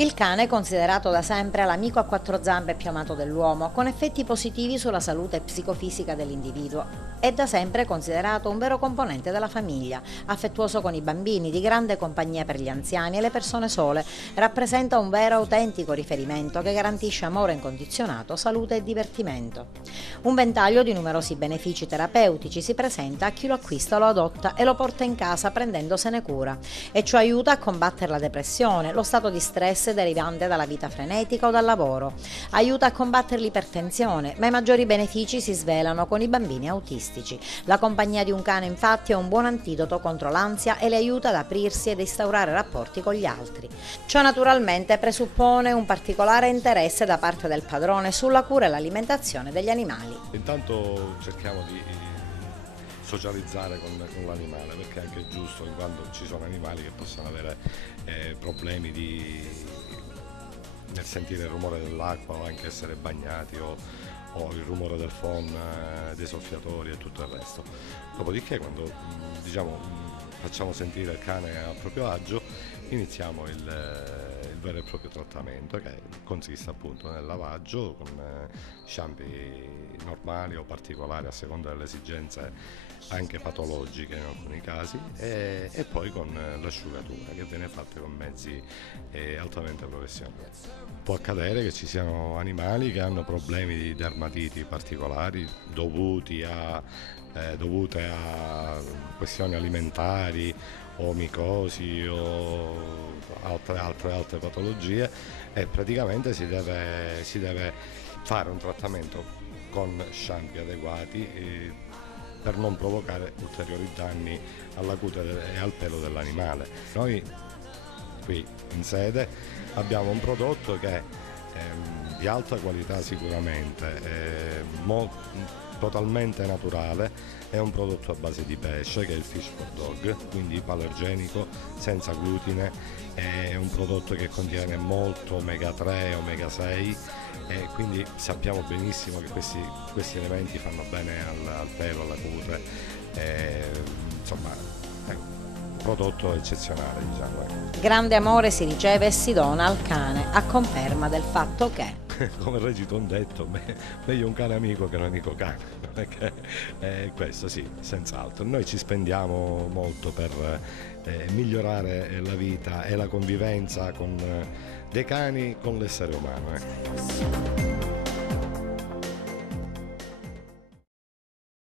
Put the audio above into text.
Il cane è considerato da sempre l'amico a quattro zampe più amato dell'uomo, con effetti positivi sulla salute psicofisica dell'individuo. È da sempre considerato un vero componente della famiglia, affettuoso con i bambini, di grande compagnia per gli anziani e le persone sole. Rappresenta un vero autentico riferimento che garantisce amore incondizionato, salute e divertimento. Un ventaglio di numerosi benefici terapeutici si presenta a chi lo acquista, lo adotta e lo porta in casa prendendosene cura, e ciò aiuta a combattere la depressione, lo stato di stress derivante dalla vita frenetica o dal lavoro. Aiuta a combattere l'ipertensione, ma i maggiori benefici si svelano con i bambini autistici. La compagnia di un cane infatti è un buon antidoto contro l'ansia e le aiuta ad aprirsi ed instaurare rapporti con gli altri. Ciò naturalmente presuppone un particolare interesse da parte del padrone sulla cura e l'alimentazione degli animali. Intanto cerchiamo di socializzare con l'animale, perché è anche giusto che quando ci sono animali che possono avere problemi nel sentire il rumore dell'acqua o anche essere bagnati o il rumore del phon, dei soffiatori e tutto il resto. Dopodiché quando facciamo sentire il cane a proprio agio, iniziamo il vero e proprio trattamento, che consiste appunto nel lavaggio con shampoo normali o particolari a seconda delle esigenze anche patologiche in alcuni casi, e poi con l'asciugatura che viene fatta con mezzi altamente professionali. Può accadere che ci siano animali che hanno problemi di dermatiti particolari dovute a questioni alimentari o micosi o altre patologie, e praticamente si deve fare un trattamento con shampoo adeguati per non provocare ulteriori danni alla cute e al pelo dell'animale. Noi qui in sede abbiamo un prodotto che è di alta qualità sicuramente, totalmente naturale, è un prodotto a base di pesce che è il Fish for Dog, quindi ipoallergenico, senza glutine, è un prodotto che contiene molto omega 3 e omega 6, e quindi sappiamo benissimo che questi elementi fanno bene al pelo, alla cute, insomma è un prodotto eccezionale, diciamo. Grande amore si riceve e si dona al cane, a conferma del fatto che, come recita un detto, meglio un cane amico che un amico cane, perché questo sì, senz'altro. Noi ci spendiamo molto per migliorare la vita e la convivenza con dei cani con l'essere umano.